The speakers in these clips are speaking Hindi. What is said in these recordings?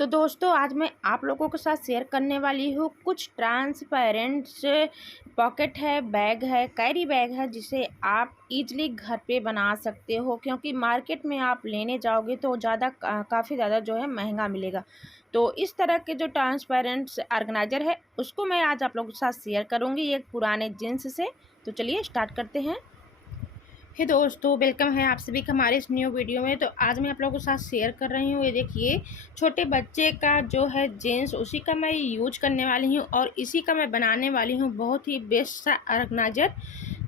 तो दोस्तों आज मैं आप लोगों के साथ शेयर करने वाली हूँ कुछ ट्रांसपेरेंट पॉकेट है, बैग है, कैरी बैग है जिसे आप इजीली घर पे बना सकते हो, क्योंकि मार्केट में आप लेने जाओगे तो काफ़ी ज़्यादा जो है महंगा मिलेगा। तो इस तरह के जो ट्रांसपेरेंट ऑर्गेनाइज़र है उसको मैं आज आप लोगों के साथ शेयर करूँगी एक पुराने जीन्स से। तो चलिए स्टार्ट करते हैं। हे दोस्तों, वेलकम है आप सभी का हमारे इस न्यू वीडियो में। तो आज मैं आप लोगों के साथ शेयर कर रही हूँ, ये देखिए छोटे बच्चे का जो है जीन्स, उसी का मैं यूज करने वाली हूँ और इसी का मैं बनाने वाली हूँ बहुत ही बेस्ट सा ऑर्गेनाइजर।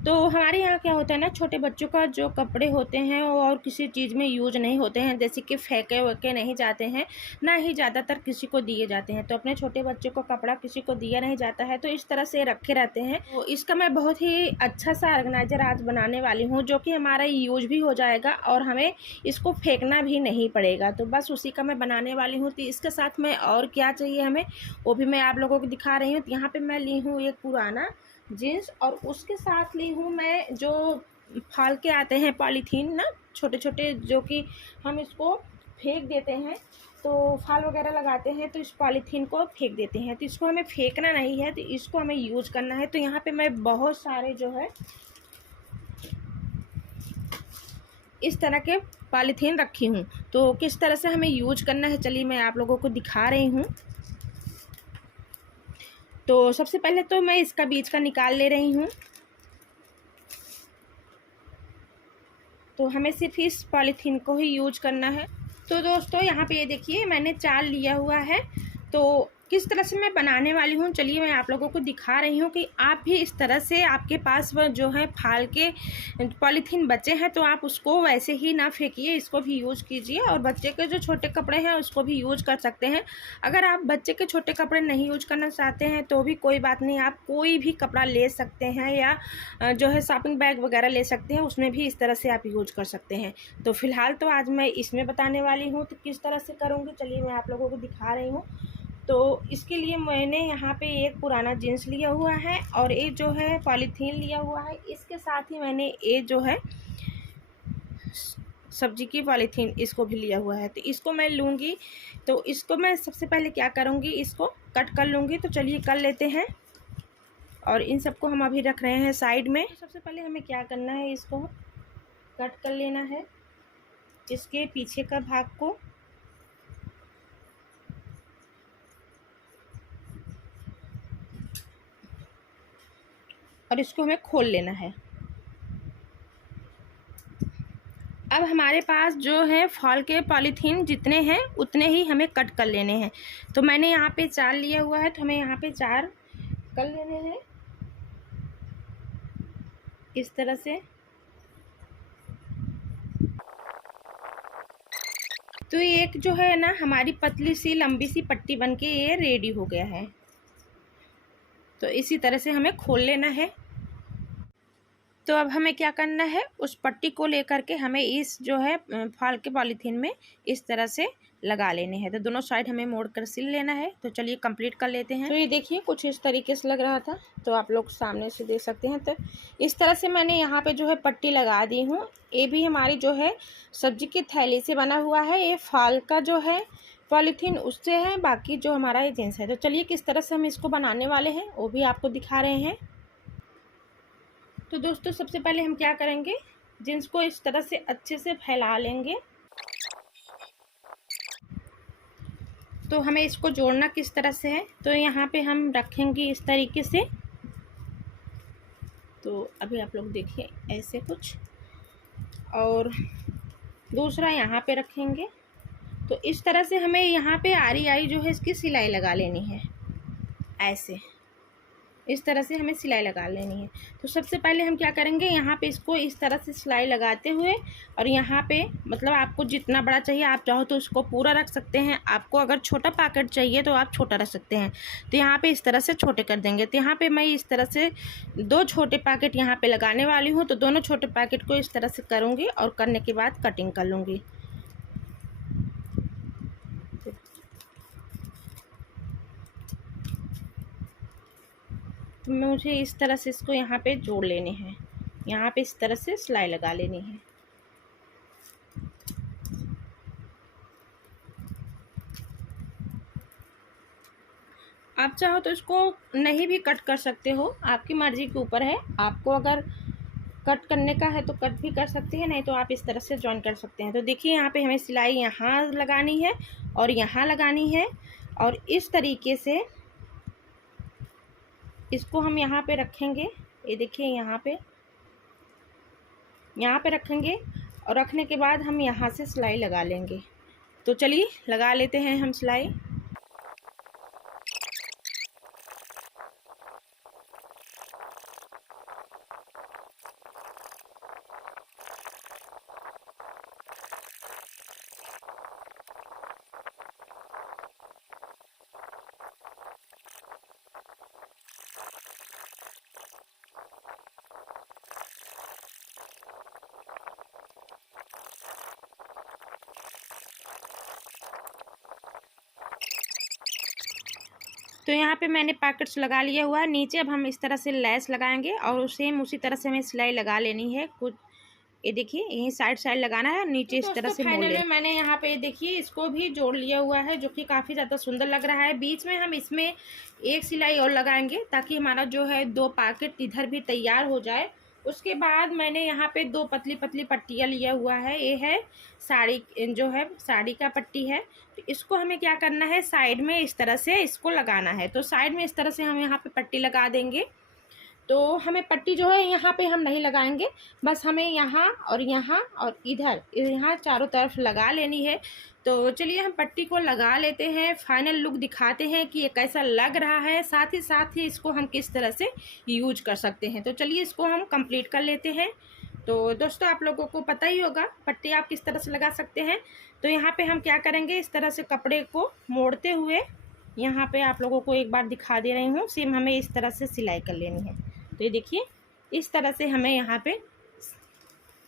तो हमारे यहाँ क्या होता है ना, छोटे बच्चों का जो कपड़े होते हैं वो और किसी चीज़ में यूज नहीं होते हैं, जैसे कि फेंके वेके नहीं जाते हैं, ना ही ज़्यादातर किसी को दिए जाते हैं। तो अपने छोटे बच्चों को कपड़ा किसी को दिया नहीं जाता है, तो इस तरह से रखे रहते हैं। तो इसका मैं बहुत ही अच्छा सा ऑर्गेनाइजर आज बनाने वाली हूँ, जो कि हमारा यूज भी हो जाएगा और हमें इसको फेंकना भी नहीं पड़ेगा। तो बस उसी का मैं बनाने वाली हूँ। तो इसके साथ में और क्या चाहिए हमें, वो भी मैं आप लोगों को दिखा रही हूँ। तो यहाँ पे मैं ली हूँ एक पुराना जीन्स और उसके साथ ली हूँ मैं जो फाल के आते हैं पॉलीथीन ना, छोटे छोटे, जो कि हम इसको फेंक देते हैं। तो फाल वगैरह लगाते हैं तो इस पॉलीथीन को फेंक देते हैं, तो इसको हमें फेंकना नहीं है, तो इसको हमें यूज करना है। तो यहाँ पे मैं बहुत सारे जो है इस तरह के पॉलीथीन रखी हूँ। तो किस तरह से हमें यूज करना है चलिए मैं आप लोगों को दिखा रही हूँ। तो सबसे पहले तो मैं इसका बीच का निकाल ले रही हूँ। तो हमें सिर्फ इस पॉलीथीन को ही यूज करना है। तो दोस्तों यहाँ पे ये देखिए मैंने 4 लिया हुआ है। तो किस तरह से मैं बनाने वाली हूँ चलिए मैं आप लोगों को दिखा रही हूँ कि आप भी इस तरह से, आपके पास वह जो है फाल के पॉलीथीन बचे हैं तो आप उसको वैसे ही ना फेंकिए, इसको भी यूज कीजिए। और बच्चे के जो छोटे कपड़े हैं उसको भी यूज कर सकते हैं। अगर आप बच्चे के छोटे कपड़े नहीं यूज करना चाहते हैं तो भी कोई बात नहीं, आप कोई भी कपड़ा ले सकते हैं या जो है शॉपिंग बैग वगैरह ले सकते हैं, उसमें भी इस तरह से आप यूज कर सकते हैं। तो फिलहाल तो आज मैं इसमें बताने वाली हूँ। तो किस तरह से करूँगी चलिए मैं आप लोगों को दिखा रही हूँ। तो इसके लिए मैंने यहाँ पे एक पुराना जीन्स लिया हुआ है और ये जो है पॉलीथीन लिया हुआ है। इसके साथ ही मैंने ये जो है सब्जी की पॉलीथीन इसको भी लिया हुआ है। तो इसको मैं लूँगी। तो इसको मैं सबसे पहले क्या करूँगी, इसको कट कर लूँगी। तो चलिए कर लेते हैं। और इन सबको हम अभी रख रहे हैं साइड में। सबसे पहले हमें क्या करना है, इसको कट कर लेना है, इसके पीछे का भाग को। और इसको हमें खोल लेना है। अब हमारे पास जो है फॉल के पॉलीथीन जितने हैं उतने ही हमें कट कर लेने हैं। तो मैंने यहाँ पे 4 लिया हुआ है, तो हमें यहाँ पे 4 कर लेने हैं इस तरह से। तो एक जो है ना हमारी पतली सी लंबी सी पट्टी बनके ये रेडी हो गया है। तो इसी तरह से हमें खोल लेना है। तो अब हमें क्या करना है, उस पट्टी को लेकर के हमें इस जो है फाल के पॉलीथीन में इस तरह से लगा लेने हैं। तो दोनों साइड हमें मोड़ कर सिल लेना है। तो चलिए कंप्लीट कर लेते हैं। तो ये देखिए कुछ इस तरीके से लग रहा था, तो आप लोग सामने से देख सकते हैं। तो इस तरह से मैंने यहाँ पे जो है पट्टी लगा दी हूँ। ये भी हमारी जो है सब्जी की थैली से बना हुआ है, ये फाल का जो है पॉलीथीन उससे है, बाकी जो हमारा ये जींस है। तो चलिए किस तरह से हम इसको बनाने वाले हैं वो भी आपको दिखा रहे हैं। तो दोस्तों सबसे पहले हम क्या करेंगे, जींस को इस तरह से अच्छे से फैला लेंगे। तो हमें इसको जोड़ना किस तरह से है, तो यहाँ पे हम रखेंगे इस तरीके से। तो अभी आप लोग देखिए ऐसे कुछ, और दूसरा यहाँ पे रखेंगे। तो इस तरह से हमें यहाँ पे आरी आरी जो है इसकी सिलाई लगा लेनी है, ऐसे इस तरह से हमें सिलाई लगा लेनी है। तो सबसे पहले हम क्या करेंगे, यहाँ पे इसको इस तरह से सिलाई लगाते हुए, और यहाँ पे मतलब आपको जितना बड़ा चाहिए आप चाहो तो उसको पूरा रख सकते हैं। आपको अगर छोटा पैकेट चाहिए तो आप छोटा रख सकते हैं। तो यहाँ पे इस तरह से छोटे कर देंगे। तो यहाँ पे मैं इस तरह से 2 छोटे पैकेट यहाँ पे लगाने वाली हूँ। तो दोनों छोटे पैकेट को इस तरह से करूँगी और करने के बाद कटिंग कर लूँगी। तो मुझे इस तरह से इसको यहाँ पे जोड़ लेने हैं, यहाँ पे इस तरह से सिलाई लगा लेनी है। आप चाहो तो इसको नहीं भी कट कर सकते हो, आपकी मर्ज़ी के ऊपर है। आपको अगर कट करने का है तो कट भी कर सकते हैं, नहीं तो आप इस तरह से जॉइन कर सकते हैं। तो देखिए यहाँ पे हमें सिलाई यहाँ लगानी है और यहाँ लगानी है, और इस तरीके से इसको हम यहाँ पे रखेंगे। ये देखिए यहाँ पे रखेंगे, और रखने के बाद हम यहाँ से सिलाई लगा लेंगे। तो चलिए लगा लेते हैं हम सिलाई। तो यहाँ पे मैंने पॉकेट्स लगा लिया हुआ है। नीचे अब हम इस तरह से लेस लगाएंगे और सेम उसी तरह से हमें सिलाई लगा लेनी है। कुछ ये देखिए यही साइड लगाना है, नीचे इस तरह से मोड़ लेना। मैंने यहाँ पे देखिए इसको भी जोड़ लिया हुआ है, जो कि काफ़ी ज़्यादा सुंदर लग रहा है। बीच में हम इसमें एक सिलाई और लगाएंगे ताकि हमारा जो है 2 पॉकेट इधर भी तैयार हो जाए। उसके बाद मैंने यहाँ पे 2 पतली पतली पट्टियाँ लिया हुआ है। ये है साड़ी, जो है साड़ी का पट्टी है। तो इसको हमें क्या करना है, साइड में इस तरह से इसको लगाना है। तो साइड में इस तरह से हम यहाँ पे पट्टी लगा देंगे। तो हमें पट्टी जो है यहाँ पे हम नहीं लगाएंगे, बस हमें यहाँ और इधर यहाँ चारों तरफ लगा लेनी है। तो चलिए हम पट्टी को लगा लेते हैं, फाइनल लुक दिखाते हैं कि ये कैसा लग रहा है, साथ ही इसको हम किस तरह से यूज कर सकते हैं। तो चलिए इसको हम कंप्लीट कर लेते हैं। तो दोस्तों आप लोगों को पता ही होगा पट्टी आप किस तरह से लगा सकते हैं। तो यहाँ पे हम क्या करेंगे, इस तरह से कपड़े को मोड़ते हुए यहाँ पे आप लोगों को एक बार दिखा दे रही हूँ, सेम हमें इस तरह से सिलाई कर लेनी है। तो ये देखिए इस तरह से हमें यहाँ पे,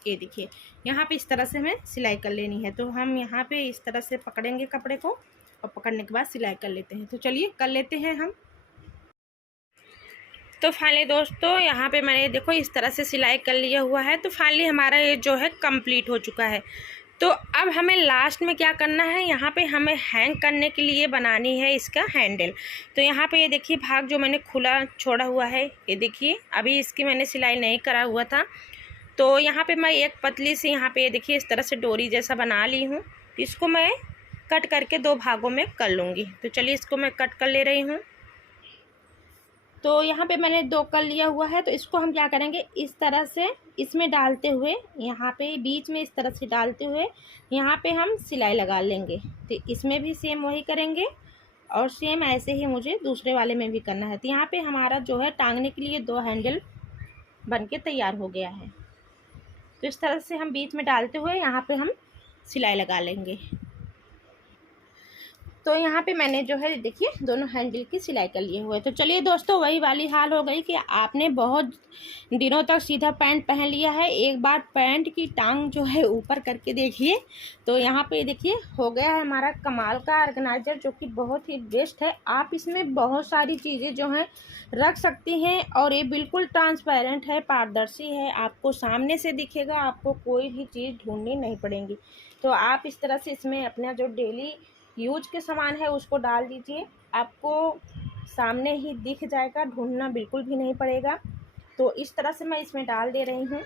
ये देखिए यहाँ पे इस तरह से हमें सिलाई कर लेनी है। तो हम यहाँ पे इस तरह से पकड़ेंगे कपड़े को, और पकड़ने के बाद सिलाई कर लेते हैं। तो चलिए कर लेते हैं हम। तो फाइनली दोस्तों यहाँ पे मैंने देखो इस तरह से सिलाई कर लिया हुआ है। तो फाइनली हमारा ये जो है कंप्लीट हो चुका है। तो अब हमें लास्ट में क्या करना है, यहाँ पे हमें हैंग करने के लिए बनानी है इसका हैंडल। तो यहाँ पे ये देखिए भाग जो मैंने खुला छोड़ा हुआ है, ये देखिए अभी इसकी मैंने सिलाई नहीं करा हुआ था। तो यहाँ पे मैं एक पतली सी यहाँ पे ये देखिए इस तरह से डोरी जैसा बना ली हूँ। इसको मैं कट करके 2 भागों में कर लूँगी। तो चलिए इसको मैं कट कर ले रही हूँ। तो यहाँ पे मैंने 2 कर लिया हुआ है। तो इसको हम क्या करेंगे, इस तरह से इसमें डालते हुए, यहाँ पे बीच में इस तरह से डालते हुए यहाँ पे हम सिलाई लगा लेंगे। तो इसमें भी सेम वही करेंगे, और सेम ऐसे ही मुझे दूसरे वाले में भी करना है। तो यहाँ पे हमारा जो है टांगने के लिए 2 हैंडल बन के तैयार हो गया है। तो इस तरह से हम बीच में डालते हुए यहाँ पे हम सिलाई लगा लेंगे। तो यहाँ पे मैंने जो है देखिए दोनों हैंडल की सिलाई कर लिए हुए। तो चलिए दोस्तों वही वाली हाल हो गई कि आपने बहुत दिनों तक सीधा पैंट पहन लिया है, एक बार पैंट की टांग जो है ऊपर करके देखिए। तो यहाँ पे देखिए हो गया है हमारा कमाल का ऑर्गेनाइज़र, जो कि बहुत ही बेस्ट है। आप इसमें बहुत सारी चीज़ें जो हैं रख सकती हैं, और ये बिल्कुल ट्रांसपेरेंट है, पारदर्शी है, आपको सामने से दिखेगा, आपको कोई भी चीज़ ढूंढनी नहीं पड़ेगी। तो आप इस तरह से इसमें अपना जो डेली यूज के सामान है उसको डाल दीजिए, आपको सामने ही दिख जाएगा, ढूंढना बिल्कुल भी नहीं पड़ेगा। तो इस तरह से मैं इसमें डाल दे रही हूँ।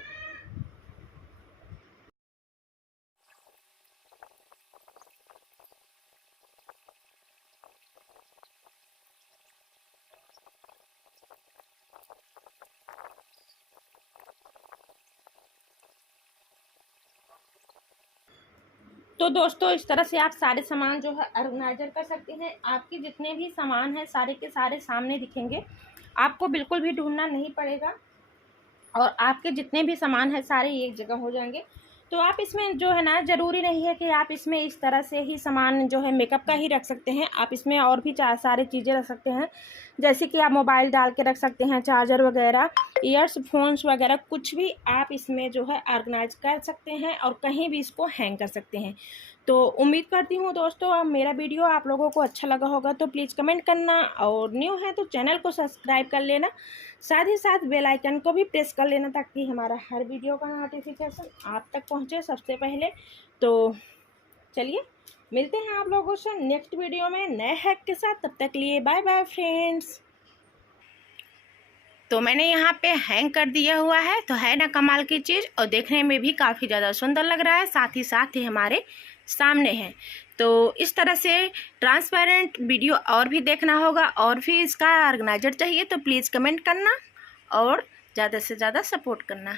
तो दोस्तों इस तरह से आप सारे सामान जो है ऑर्गेनाइजर कर सकते हैं। आपके जितने भी सामान हैं सारे के सारे सामने दिखेंगे, आपको बिल्कुल भी ढूंढना नहीं पड़ेगा, और आपके जितने भी सामान हैं सारे एक जगह हो जाएंगे। तो आप इसमें जो है ना, ज़रूरी नहीं है कि आप इसमें इस तरह से ही सामान जो है मेकअप का ही रख सकते हैं। आप इसमें और भी सारे चीज़ें रख सकते हैं, जैसे कि आप मोबाइल डाल के रख सकते हैं, चार्जर वगैरह, ईयरफोन्स वगैरह, कुछ भी आप इसमें जो है ऑर्गेनाइज कर सकते हैं, और कहीं भी इसको हैंग कर सकते हैं। तो उम्मीद करती हूँ दोस्तों मेरा वीडियो आप लोगों को अच्छा लगा होगा। तो प्लीज़ कमेंट करना, और न्यू है तो चैनल को सब्सक्राइब कर लेना, साथ ही साथ बेल आइकन को भी प्रेस कर लेना, ताकि हमारा हर वीडियो का नोटिफिकेशन आप तक पहुँचे सबसे पहले। तो चलिए मिलते हैं आप लोगों से नेक्स्ट वीडियो में नए हैक के साथ। तब तक लिए बाय बाय फ्रेंड्स। तो मैंने यहाँ पे हैंग कर दिया हुआ है, तो है ना कमाल की चीज़, और देखने में भी काफ़ी ज़्यादा सुंदर लग रहा है, साथ ही हमारे सामने है। तो इस तरह से ट्रांसपेरेंट वीडियो और भी देखना होगा, और भी इसका ऑर्गेनाइजर चाहिए तो प्लीज़ कमेंट करना और ज़्यादा से ज़्यादा सपोर्ट करना।